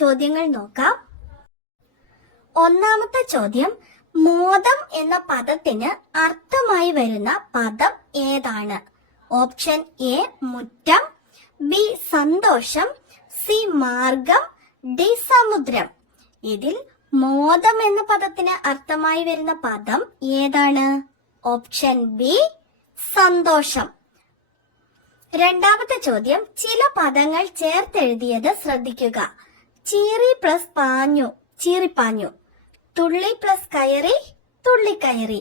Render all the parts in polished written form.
ചോദ്യങ്ങൾ നോക്കാം. ഒന്നാമത്തെ ചോദ്യം, മോദം എന്ന പദത്തിന് അർത്ഥമായി വരുന്ന പദം ഏതാണ്? ഓപ്ഷൻ എ മുറ്റം, ബി സന്തോഷം, സി മാർഗം, ഡി സമുദ്രം. ഇതിൽ മോദം എന്ന പദത്തിന് അർത്ഥമായി വരുന്ന പദം ഏതാണ്? ഓപ്ഷൻ ബി സന്തോഷം. രണ്ടാമത്തെ ചോദ്യം, ചില പദങ്ങൾ ചേർത്തെഴുതിയത് ശ്രദ്ധിക്കുക. ചീറി പ്ലസ് പാഞ്ഞു, ചീറിപ്പാഞ്ഞു. തുള്ളി പ്ലസ് കയറി, തുള്ളിക്കയറി.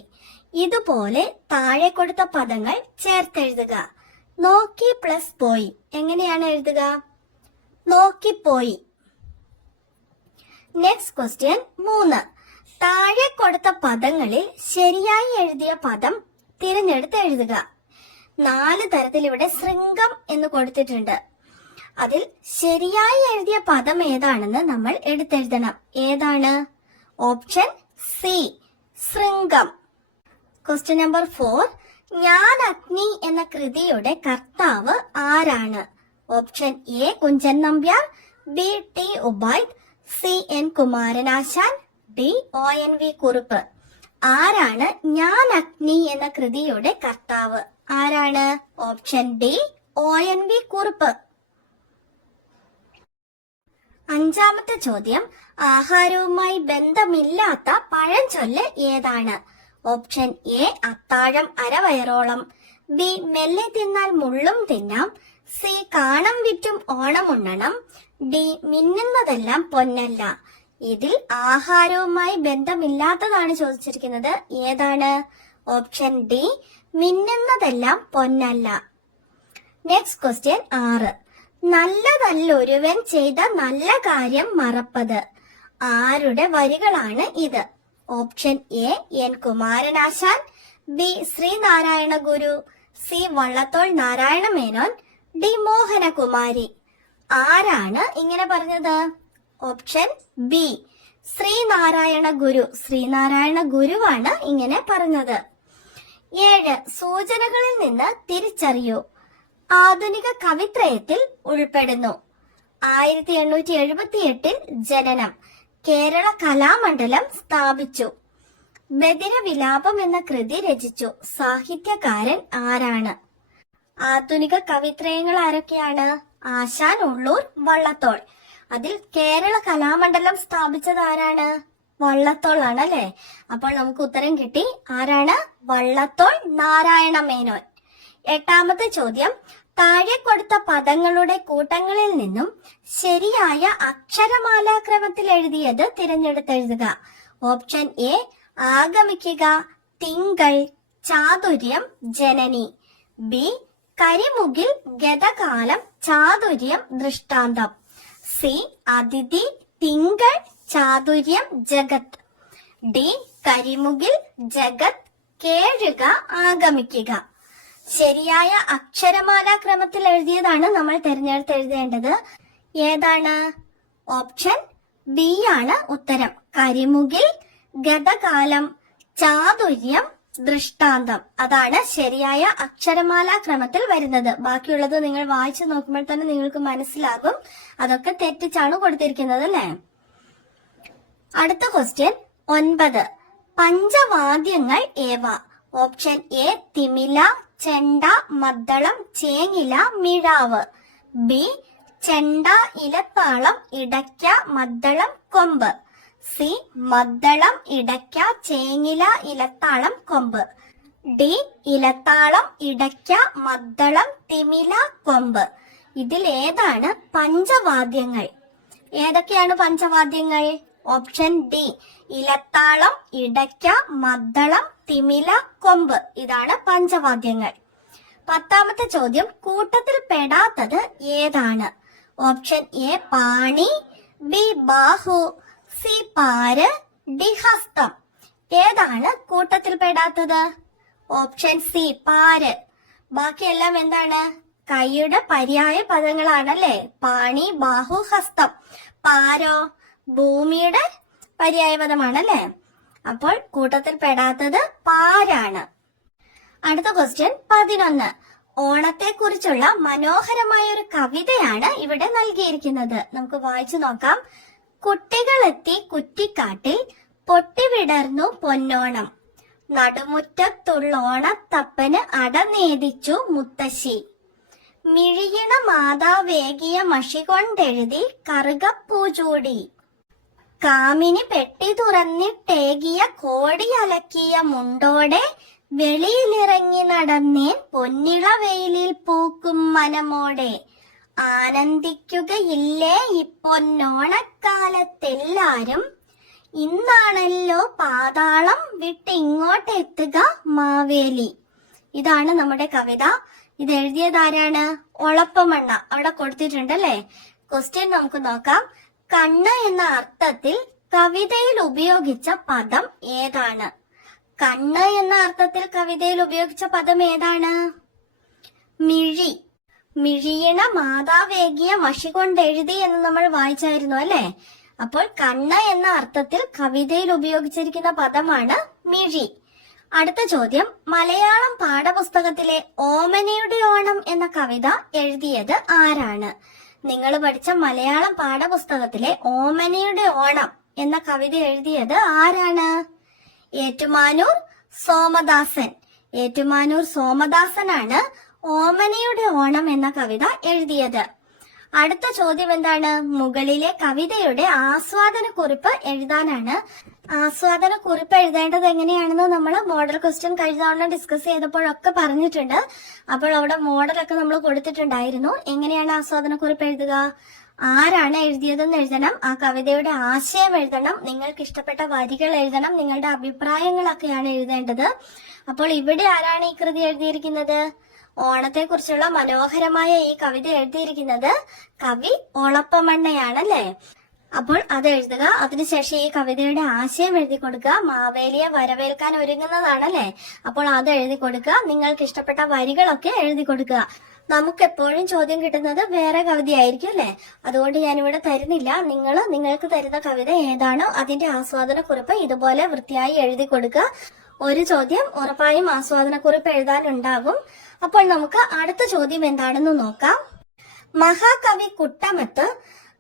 ഇതുപോലെ താഴെ കൊടുത്ത പദങ്ങൾ ചേർത്തെഴുതുക. നോക്കി പ്ലസ് പോയി. എങ്ങനെയാണ് എഴുതുക? നോക്കിപ്പോയി. Next question 3. താഴെ കൊടുത്ത പദങ്ങളിൽ ശരിയായി എഴുതിയ പദം തിരഞ്ഞെടുത്ത് എഴുതുക. 4 തരത്തിൽ ഇവിടെ ശൃംഗം എന്ന് കൊടുത്തിട്ടുണ്ട്. അതിൽ ശരിയായി എഴുതിയ പദം ഏതാണെന്ന് നമ്മൾ എടുത്തെഴുതണം. ഏതാണ്? ഓപ്ഷൻ സി ശൃംഗം. Question number 4. ഞാൻ അഗ്നി എന്ന കൃതിയുടെ കർത്താവ് ആരാണ്? Option A Kunchan Nambiar, B T Ubaid, C N Kumaranasan, D O N V Kurup. ആരാണ് ഞാൻ അഗ്നി എന്ന കൃതിയുടെ കർത്താവ്? ആരാണ്? Option D O N V Kurup. അഞ്ചാമത്തെ ചോദ്യം, ആഹാരവുമായി ബന്ധമില്ലാത്ത പഴഞ്ചൊല്ല് ഏതാണ്? ഓപ്ഷൻ എ അത്താഴം അരവയറോളം, ബി മെല്ലെ തിന്നാൽ മുള്ളും തിന്നാം, സി കാണം വിറ്റും ഓണം ഉണ്ണണം, ഡി മിന്നുന്നതെല്ലാം പൊന്നല്ല. ഇതിൽ ആഹാരവുമായി ബന്ധമില്ലാത്തതാണ് ചോദിച്ചിരിക്കുന്നത്. ഏതാണ്? ഓപ്ഷൻ ഡി മിന്നുന്നതെല്ലാം പൊന്നല്ല. Next question 6. നല്ലതല്ലൊരുവൻ ചെയ്ത നല്ല കാര്യം മറപ്പത്. ആരുടെ വരികളാണ് ഇത്? Option A N Kumaranasan, B Sree Narayana Guru, C Vallathol Narayana Menon, D Mohanakumari. ആരാണ് ഇങ്ങനെ പറഞ്ഞത്? Option B Sree Narayana Guru. ശ്രീനാരായണ ഗുരുവാണ് ഇങ്ങനെ പറഞ്ഞത്. 7. സൂചനകളിൽ നിന്ന് തിരിച്ചറിയൂ. ആധുനിക കവിത്രയത്തിൽ ഉൾപ്പെടുന്നു. 1878 ജനനം. കേരള കലാമണ്ഡലം സ്ഥാപിച്ചു. ബദിരവിലാപം എന്ന കൃതി രചിച്ചു. സാഹിത്യകാരൻ ആരാണ്? ആധുനിക കവിത്രയങ്ങൾ ആരൊക്കെയാണ്? ആശാൻ, ഉള്ളൂർ, വള്ളത്തോൾ. അതിൽ കേരള കലാമണ്ഡലം സ്ഥാപിച്ചത് ആരാണ്? വള്ളത്തോൾ ആണ് അല്ലെ? അപ്പോൾ നമുക്ക് ഉത്തരം കിട്ടി. ആരാണ്? വള്ളത്തോൾ നാരായണ മേനോൻ. 8ാമത്തെ ചോദ്യം, താഴെ കൊടുത്ത പദങ്ങളുടെ കൂട്ടങ്ങളിൽ നിന്നും ശരിയായ അക്ഷരമാലാക്രമത്തിൽ എഴുതിയത് തിരഞ്ഞെടുത്തെഴുതുക. ഓപ്ഷൻ എ ആഗമിക്കുക, തിങ്കൾ, ചാതുര്യം, ജനനി, ബി കരിമുകിൽ, ഗതകാലം, ചാതുര്യം, ദൃഷ്ടാന്തം, സി അതിഥി, തിങ്കൾ, ചാതുര്യം, ജഗത്, ഡി കരിമുകിൽ, ജഗത്, കേഴുക, ആഗമിക്കുക. ശരിയായ അക്ഷരമാല ക്രമത്തിൽ എഴുതിയതാണ് നമ്മൾ തിരഞ്ഞെടുത്ത് എഴുതേണ്ടത്. ഏതാണ്? ഓപ്ഷൻ ബി ആണ് ഉത്തരം. കരിമുകിൽ, ഗതകാലം, ചാതുര്യം, ദൃഷ്ടാന്തം. അതാണ് ശരിയായ അക്ഷരമാല ക്രമത്തിൽ വരുന്നത്. ബാക്കിയുള്ളത് നിങ്ങൾ വായിച്ചു നോക്കുമ്പോൾ തന്നെ നിങ്ങൾക്ക് മനസ്സിലാകും അതൊക്കെ തെറ്റിച്ചാണ് കൊടുത്തിരിക്കുന്നത് അല്ലെ? അടുത്ത ക്വസ്റ്റ്യൻ 9. പഞ്ചവാദ്യങ്ങൾ ഏവ? ഓപ്ഷൻ എ തിമില, ചെണ്ട, മദ്ദളം, ചേങ്ങില, മിഴാവ്, ബി ചെണ്ട, ഇലത്താളം, ഇടയ്ക്ക, മദ്ദളം, കൊമ്പ്, സി മദ്ദളം, ഇടയ്ക്ക, ചേങ്ങില, ഇലത്താളം, കൊമ്പ്, ഡി ഇലത്താളം, ഇടയ്ക്ക, മദ്ദളം, തിമില, കൊമ്പ്. ഇതിൽ ഏതാണ് പഞ്ചവാദ്യങ്ങൾ? ഏതൊക്കെയാണ് പഞ്ചവാദ്യങ്ങൾ? ഓപ്ഷൻ ഡി ഇലത്താളം, ഇടയ്ക്ക, മദ്ദളം, തിമില, കൊമ്പ്. ഇതാണ് പഞ്ചവാദ്യങ്ങൾ. 10ാമത്തെ ചോദ്യം, കൂട്ടത്തിൽ പെടാത്തത് ഏതാണ്? ഓപ്ഷൻ എ പാണി, ബി ബാഹു, സി പാര്, ഡി ഹസ്തം. ഏതാണ് കൂട്ടത്തിൽ പെടാത്തത്? Option C പാര്. ബാക്കിയെല്ലാം എന്താണ്? കൈയുടെ പര്യായ പദങ്ങളാണല്ലേ? പാണി, ബാഹു, ഹസ്തം. പാരോ ഭൂമിയുടെ പര്യായ പദമാണല്ലേ? അപ്പോൾ കൂട്ടത്തിൽ പെടാത്തത് പാരാണ്. അടുത്ത ക്വസ്റ്റ്യൻ 11. ഓണത്തെക്കുറിച്ചുള്ള മനോഹരമായ ഒരു കവിതയാണ് ഇവിടെ നൽകിയിരിക്കുന്നത്. നമുക്ക് വായിച്ചു നോക്കാം. കുട്ടികളെത്തി കുറ്റിക്കാട്ടിൽ പൊട്ടിവിടർന്നു പൊന്നോണം, നടുമുറ്റത്തുള്ളോണത്തപ്പന് അടനേദിച്ചു മുത്തശ്ശി, മിഴിയണ മാതാവേകിയ മഷി കൊണ്ടെഴുതി കറുകപ്പൂ ചൂടി, കാമിനി പെട്ടി തുറന്നിട്ടേകിയ കോടി അലക്കിയ മുണ്ടോടെ വെളിയിലിറങ്ങി നടന്നേൻ പൊന്നിള വെയിലിൽ പൂക്കും മനമോടെ, ആനന്ദിക്കുകയില്ലേ ഇപ്പൊന്നോണക്കാലത്തെല്ലാരും, ഇന്നാണല്ലോ പാതാളം വിട്ടിങ്ങോട്ടെത്തുക മാവേലി. ഇതാണ് നമ്മുടെ കവിത. ഇത് എഴുതിയതാരാണ്? ഒളപ്പമണ്ണ. അവിടെ കൊടുത്തിട്ടുണ്ടല്ലേ. ക്വസ്റ്റ്യൻ നമുക്ക് നോക്കാം. കണ്ണ് എന്ന അർത്ഥത്തിൽ കവിതയിൽ ഉപയോഗിച്ച പദം ഏതാണ്? കണ്ണ് എന്ന അർത്ഥത്തിൽ കവിതയിൽ ഉപയോഗിച്ച പദം ഏതാണ്? മിഴി. മിഴിയണ മാതാവേകിയ മഷി കൊണ്ടെഴുതി എന്ന് നമ്മൾ വായിച്ചായിരുന്നു അല്ലെ. അപ്പോൾ കണ്ണ് എന്ന അർത്ഥത്തിൽ കവിതയിൽ ഉപയോഗിച്ചിരിക്കുന്ന പദമാണ് മിഴി. അടുത്ത ചോദ്യം, മലയാളം പാഠപുസ്തകത്തിലെ ഓമനയുടെ ഓണം എന്ന കവിത എഴുതിയത് ആരാണ്? നിങ്ങൾ പഠിച്ച മലയാളം പാഠപുസ്തകത്തിലെ ഓമനയുടെ ഓണം എന്ന കവിത എഴുതിയത് ആരാണ്? ഏറ്റുമാനൂർ സോമദാസൻ. ഏറ്റുമാനൂർ സോമദാസനാണ് ഓമനയുടെ ഓണം എന്ന കവിത എഴുതിയത്. അടുത്ത ചോദ്യം എന്താണ്? മുകളിലെ കവിതയുടെ ആസ്വാദനക്കുറിപ്പ് എഴുതാനാണ്. ആസ്വാദനക്കുറിപ്പ് എഴുതേണ്ടത് എങ്ങനെയാണെന്ന് നമ്മൾ മോഡൽ ക്വസ്റ്റ്യൻ കഴിഞ്ഞ തവണ ഡിസ്കസ് ചെയ്തപ്പോഴൊക്കെ പറഞ്ഞിട്ടുണ്ട്. അപ്പോൾ അവിടെ മോഡലൊക്കെ നമ്മൾ കൊടുത്തിട്ടുണ്ടായിരുന്നു. എങ്ങനെയാണ് ആസ്വാദനക്കുറിപ്പ് എഴുതുക? ആരാണ് എഴുതിയതെന്ന് എഴുതണം, ആ കവിതയുടെ ആശയം എഴുതണം, നിങ്ങൾക്ക് ഇഷ്ടപ്പെട്ട വരികൾ എഴുതണം, നിങ്ങളുടെ അഭിപ്രായങ്ങളൊക്കെയാണ് എഴുതേണ്ടത്. അപ്പോൾ ഇവിടെ ആരാണ് ഈ കൃതി എഴുതിയിരിക്കുന്നത്? ഓണത്തെക്കുറിച്ചുള്ള മനോഹരമായ ഈ കവിത എഴുതിയിരിക്കുന്നത് കവി ഒളപ്പമണ്ണയാണല്ലേ. അപ്പോൾ അത് എഴുതുക. അതിനുശേഷം ഈ കവിതയുടെ ആശയം എഴുതി കൊടുക്കുക. മാവേലിയെ വരവേൽക്കാൻ ഒരുങ്ങുന്നതാണല്ലേ. അപ്പോൾ അത് എഴുതി കൊടുക്കുക. നിങ്ങൾക്ക് ഇഷ്ടപ്പെട്ട വരികളൊക്കെ എഴുതി കൊടുക്കുക. നമുക്ക് എപ്പോഴും ചോദ്യം കിട്ടുന്നത് വേറെ കവിതയായിരിക്കും അല്ലെ. അതുകൊണ്ട് ഞാനിവിടെ തരുന്നില്ല. നിങ്ങൾക്ക് തരുന്ന കവിത ഏതാണോ അതിന്റെ ആസ്വാദനക്കുറിപ്പ് ഇതുപോലെ വൃത്തിയായി എഴുതി കൊടുക്കുക. ഒരു ചോദ്യം ഉറപ്പായും ആസ്വാദനക്കുറിപ്പ് എഴുതാനുണ്ടാകും. അപ്പോൾ നമുക്ക് അടുത്ത ചോദ്യം എന്താണെന്ന് നോക്കാം. മഹാകവി കുട്ടമത്ത്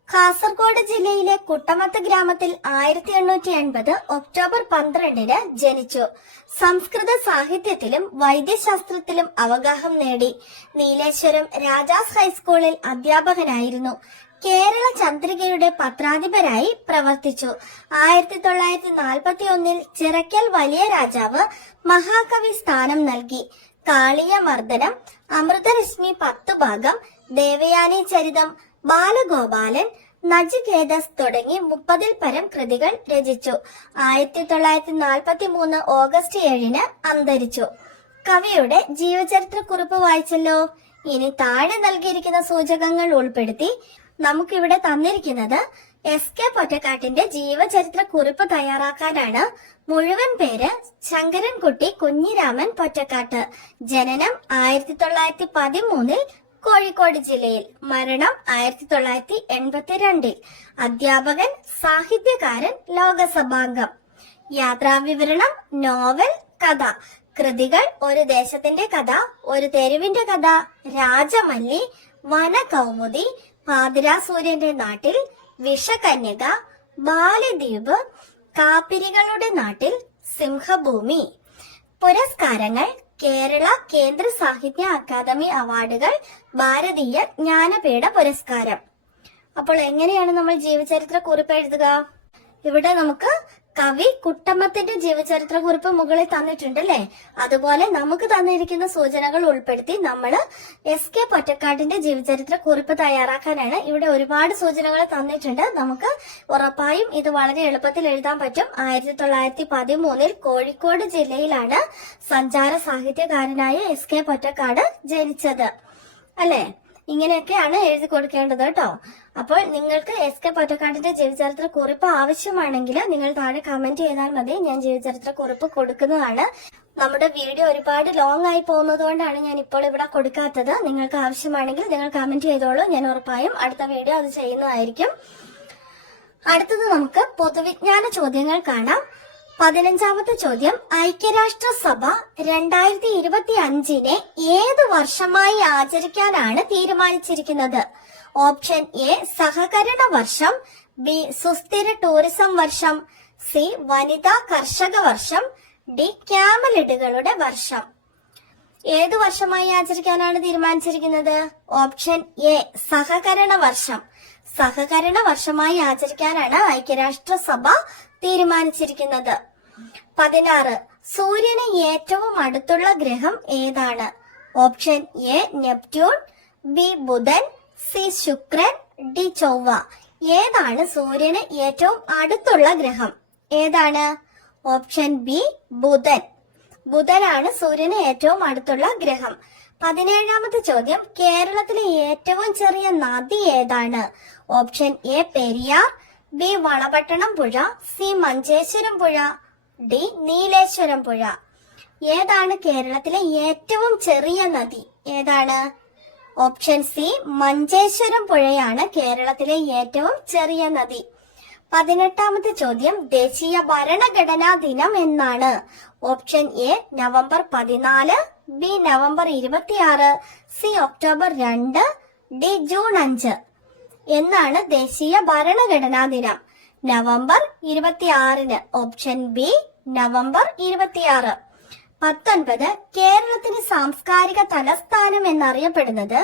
കാസർഗോഡ് ജില്ലയിലെ കുട്ടമത്ത് ഗ്രാമത്തിൽ 1880 ഒക്ടോബർ 12 ജനിച്ചു. സംസ്കൃത സാഹിത്യത്തിലും വൈദ്യശാസ്ത്രത്തിലും അവഗാഹം നേടി. നീലേശ്വരം രാജാസ് ഹൈസ്കൂളിൽ അധ്യാപകനായിരുന്നു. കേരള ചന്ദ്രികയുടെ പത്രാധിപരായി പ്രവർത്തിച്ചു. 1941 ചിറക്കൽ വലിയ രാജാവ് മഹാകവി സ്ഥാനം നൽകി. കാളിയമർദ്ദനം, അമൃതരശ്മി 10 ഭാഗം, ദേവയാനി ചരിതം, ബാലഗോപാലൻ, നചികേതസ് തുടങ്ങി 30-ൽ പരം കൃതികൾ രചിച്ചു. 1943 ഓഗസ്റ്റ് 7 അന്തരിച്ചു. കവിയുടെ ജീവചരിത്രക്കുറിപ്പ് വായിച്ചല്ലോ. ഇനി താഴെ നൽകിയിരിക്കുന്ന സൂചകങ്ങൾ ഉൾപ്പെടുത്തി നമുക്കിവിടെ തന്നിരിക്കുന്നത് എസ്.കെ. പൊറ്റക്കാട്ടിന്റെ ജീവചരിത്ര കുറിപ്പ് തയ്യാറാക്കാനാണ്. മുഴുവൻ പേര് ശങ്കരൻകുട്ടി കുഞ്ഞിരാമൻ പൊറ്റക്കാട്ട്. ജനനം 1913 കോഴിക്കോട് ജില്ലയിൽ. മരണം 1982. അധ്യാപകൻ, സാഹിത്യകാരൻ, ലോകസഭാംഗം. യാത്രാവിവരണം, നോവൽ, കഥ. കൃതികൾ: ഒരു ദേശത്തിന്റെ കഥ, ഒരു തെരുവിന്റെ കഥ, രാജമല്ലി, വനകൗമുദി, പാതിരാ സൂര്യന്റെ നാട്ടിൽ, വിഷകന്യക, ബാലദ്വീപ്, കാപ്പിരികളുടെ നാട്ടിൽ, സിംഹഭൂമി. പുരസ്കാരങ്ങൾ: കേരള കേന്ദ്ര സാഹിത്യ അക്കാദമി അവാർഡുകൾ, ഭാരതീയ ജ്ഞാനപീഠ പുരസ്കാരം. അപ്പോൾ എങ്ങനെയാണ് നമ്മൾ ജീവചരിത്ര കുറിപ്പ് എഴുതുക? ഇവിടെ നമുക്ക് കവി കുട്ടമത്തിന്റെ ജീവചരിത്ര കുറിപ്പ് മുകളിൽ തന്നിട്ടുണ്ടല്ലേ. അതുപോലെ നമുക്ക് തന്നിരിക്കുന്ന സൂചനകൾ ഉൾപ്പെടുത്തി നമ്മൾ എസ്.കെ. പൊറ്റക്കാട്ടിന്റെ ജീവചരിത്ര കുറിപ്പ് തയ്യാറാക്കാനാണ്. ഇവിടെ ഒരുപാട് സൂചനകൾ തന്നിട്ടുണ്ട്. നമുക്ക് ഉറപ്പായും ഇത് വളരെ എളുപ്പത്തിൽ എഴുതാൻ പറ്റും. 1913 കോഴിക്കോട് ജില്ലയിലാണ് സഞ്ചാര സാഹിത്യകാരനായ എസ്.കെ. പൊറ്റക്കാട് ജനിച്ചത് അല്ലെ. ഇങ്ങനെയൊക്കെയാണ് എഴുതി കൊടുക്കേണ്ടത് കേട്ടോ. അപ്പോൾ നിങ്ങൾക്ക് എസ്.കെ. പൊറ്റക്കാടിന്റെ ജീവചരിത്ര കുറിപ്പ് ആവശ്യമാണെങ്കിൽ നിങ്ങൾ താഴെ കമന്റ് ചെയ്താൽ മതി. ഞാൻ ജീവചരിത്ര കുറിപ്പ് കൊടുക്കുന്നതാണ്. നമ്മുടെ വീഡിയോ ഒരുപാട് ലോങ് ആയി പോകുന്നത് കൊണ്ടാണ് ഞാൻ ഇപ്പോൾ ഇവിടെ കൊടുക്കാത്തത്. നിങ്ങൾക്ക് ആവശ്യമാണെങ്കിൽ നിങ്ങൾ കമന്റ് ചെയ്തോളൂ. ഞാൻ ഉറപ്പായും അടുത്ത വീഡിയോ അത് ചെയ്യുന്നതായിരിക്കും. അടുത്തത് നമുക്ക് പൊതുവിജ്ഞാന ചോദ്യങ്ങൾ കാണാം. 15ാമത്തെ ചോദ്യം, ഐക്യരാഷ്ട്രസഭ 2025 ഏത് വർഷമായി ആചരിക്കാനാണ് തീരുമാനിച്ചിരിക്കുന്നത്? ഓപ്ഷൻ എ സഹകരണ വർഷം, ബി സുസ്ഥിര ടൂറിസം വർഷം, സി വനിതാ കർഷക വർഷം, ഡി ക്യാമലിഡുകളുടെ വർഷം. ഏത് വർഷമായി ആചരിക്കാനാണ് തീരുമാനിച്ചിരിക്കുന്നത്? ഓപ്ഷൻ എ സഹകരണ വർഷം. സഹകരണ വർഷമായി ആചരിക്കാനാണ് ഐക്യരാഷ്ട്രസഭ തീരുമാനിച്ചിരിക്കുന്നത്. 16, സൂര്യന് ഏറ്റവും അടുത്തുള്ള ഗ്രഹം ഏതാണ്? ഓപ്ഷൻ എ നെപ്റ്റ്യൂൺ, ബി ബുധൻ, സി ശുക്രൻ, ഡി ചൊവ്വ. ഏതാണ് സൂര്യന് ഏറ്റവും അടുത്തുള്ള ഗ്രഹം? ഏതാണ്? ഓപ്ഷൻ ബി ബുധൻ. ബുധനാണ് സൂര്യന് ഏറ്റവും അടുത്തുള്ള ഗ്രഹം. 17ാമത്തെ ചോദ്യം, കേരളത്തിലെ ഏറ്റവും ചെറിയ നദി ഏതാണ്? Option A Periyar, B Valapattanam പുഴ, സി മഞ്ചേശ്വരം പുഴ, ഡി നീലേശ്വരം പുഴ. ഏതാണ് കേരളത്തിലെ ഏറ്റവും ചെറിയ നദി? ഏതാണ്? ഓപ്ഷൻ സി മഞ്ചേശ്വരം പുഴയാണ് കേരളത്തിലെ ഏറ്റവും ചെറിയ നദി. 18ാമത്തെ ചോദ്യം, ദേശീയ ഭരണഘടനാ ദിനം എന്നാണ്? Option A November 14, B November 26, C October 2, D June 5. എന്നാണ് ദേശീയ ഭരണഘടനാ ദിനം? നവംബർ 26. Option B November 26. 19, കേരളത്തിന് സാംസ്കാരിക തലസ്ഥാനം എന്നറിയപ്പെടുന്നത്?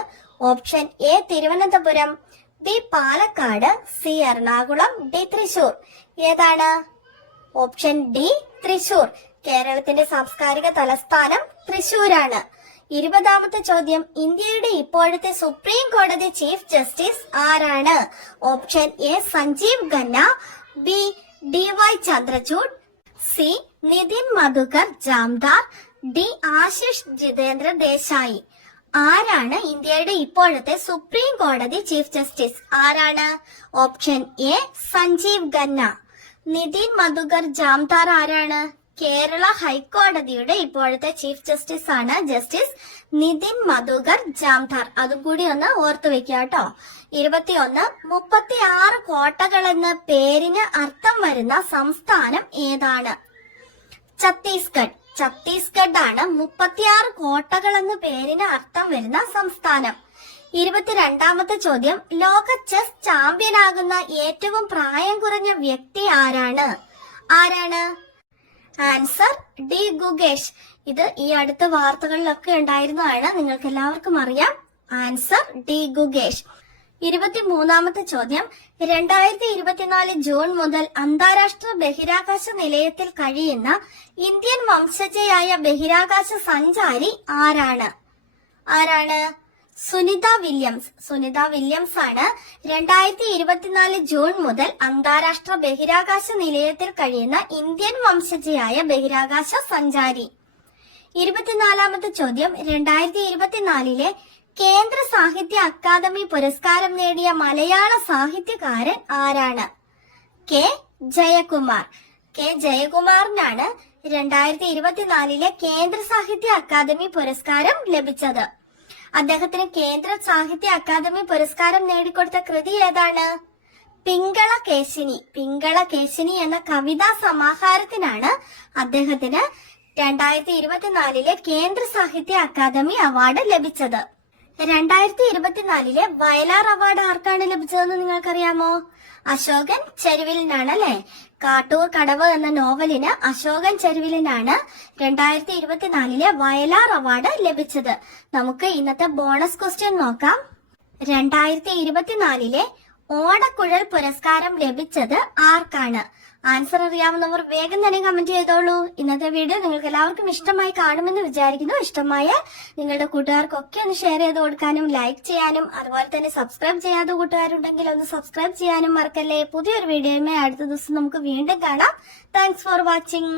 Option A Thiruvananthapuram, B Palakkad, C Ernakulam, D Thrissur. ഏതാണ്? Option D Thrissur. കേരളത്തിന്റെ സാംസ്കാരിക തലസ്ഥാനം തൃശൂരാണ്. 20ാമത്തെ ചോദ്യം, ഇന്ത്യയുടെ ഇപ്പോഴത്തെ സുപ്രീം കോടതി ചീഫ് ജസ്റ്റിസ് ആരാണ്? Option A Sanjiv Khanna, B DY Chandrachud, C Nitin Madhukar Jamdar, D Ashish Jitendra Desai. ആരാണ് ഇന്ത്യയുടെ ഇപ്പോഴത്തെ സുപ്രീം കോടതി ചീഫ് ജസ്റ്റിസ്? ആരാണ്? Option A Sanjiv Khanna. നിതിൻ മധുകർ ജാംദാർ ആരാണ്? കേരള ഹൈക്കോടതിയുടെ ഇപ്പോഴത്തെ ചീഫ് ജസ്റ്റിസ് ആണ് ജസ്റ്റിസ് നിതിൻ മധുകർ ജാംദാർ. അതും കൂടി ഒന്ന് ഓർത്തു വെക്കുക കേട്ടോ. 21, 36 കോട്ടകൾ എന്ന പേരിന് അർത്ഥം വരുന്ന സംസ്ഥാനം ഏതാണ്? ഛത്തീസ്ഗഡ്. ഛത്തീസ്ഗഡ് ആണ് 36 കോട്ടകൾ എന്ന പേരിന് അർത്ഥം വരുന്ന സംസ്ഥാനം. 22ാമത്തെ ചോദ്യം, ലോക ചെസ് ചാമ്പ്യനാകുന്ന ഏറ്റവും പ്രായം കുറഞ്ഞ വ്യക്തി ആരാണ്? ആരാണ്? Answer D Gukesh. ഇത് ഈ അടുത്ത വാർത്തകളിലൊക്കെ ഉണ്ടായിരുന്നതാണ്, നിങ്ങൾക്ക് എല്ലാവർക്കും അറിയാം. Answer D Gukesh. 23ാമത്തെ ചോദ്യം, 2024 ജൂൺ മുതൽ അന്താരാഷ്ട്ര ബഹിരാകാശ നിലയത്തിൽ കഴിയുന്ന ഇന്ത്യൻ വംശജയായ ബഹിരാകാശ സഞ്ചാരി ആരാണ്? ആരാണ്? സുനിത വില്യംസ്. സുനിത വില്യംസ് ആണ് 2024 ജൂൺ മുതൽ അന്താരാഷ്ട്ര ബഹിരാകാശ നിലയത്തിൽ കഴിയുന്ന ഇന്ത്യൻ വംശജയായ ബഹിരാകാശ സഞ്ചാരി. 24ാമത്തെ ചോദ്യം, 2024 കേന്ദ്ര സാഹിത്യ അക്കാദമി പുരസ്കാരം നേടിയ മലയാള സാഹിത്യകാരൻ ആരാണ്? കെ ജയകുമാർ. കെ ജയകുമാറിനാണ് 2024 കേന്ദ്ര സാഹിത്യ അക്കാദമി പുരസ്കാരം ലഭിച്ചത്. അദ്ദേഹത്തിന് കേന്ദ്ര സാഹിത്യ അക്കാദമി പുരസ്കാരം നേടിക്കൊടുത്ത കൃതി ഏതാണ്? പിങ്കള കേശിനി. പിങ്കള കേശിനി എന്ന കവിതാ സമാഹാരത്തിനാണ് അദ്ദേഹത്തിന് 2024 കേന്ദ്ര സാഹിത്യ അക്കാദമി അവാർഡ് ലഭിച്ചത്. 2024 വയലാർ അവാർഡ് ആർക്കാണ് ലഭിച്ചതെന്ന് നിങ്ങൾക്കറിയാമോ? അശോകൻ ചെരുവിലിനാണ് അല്ലെ. കാട്ടൂർ കടവ് എന്ന നോവലിന് അശോകൻ ചെരുവിലിനാണ് 2024 വയലാർ അവാർഡ് ലഭിച്ചത്. നമുക്ക് ഇന്നത്തെ ബോണസ് ക്വസ്റ്റ്യൻ നോക്കാം. 2024 ഓടക്കുഴൽ പുരസ്കാരം ലഭിച്ചത് ആർക്കാണ്? ആൻസർ അറിയാവുന്നവർ വേഗം തന്നെ കമന്റ് ചെയ്തോളൂ. ഇന്നത്തെ വീഡിയോ നിങ്ങൾക്ക് എല്ലാവർക്കും ഇഷ്ടമായി കാണുമെന്ന് വിചാരിക്കുന്നു. ഇഷ്ടമായ നിങ്ങളുടെ കൂട്ടുകാർക്കൊക്കെ ഒന്ന് ഷെയർ ചെയ്ത് കൊടുക്കാനും ലൈക്ക് ചെയ്യാനും അതുപോലെ തന്നെ സബ്സ്ക്രൈബ് ചെയ്യാത്ത കൂട്ടുകാരുണ്ടെങ്കിൽ ഒന്ന് സബ്സ്ക്രൈബ് ചെയ്യാനും മറക്കല്ലേ. പുതിയൊരു വീഡിയോയുമായി അടുത്ത ദിവസം നമുക്ക് വീണ്ടും കാണാം. Thanks for watching.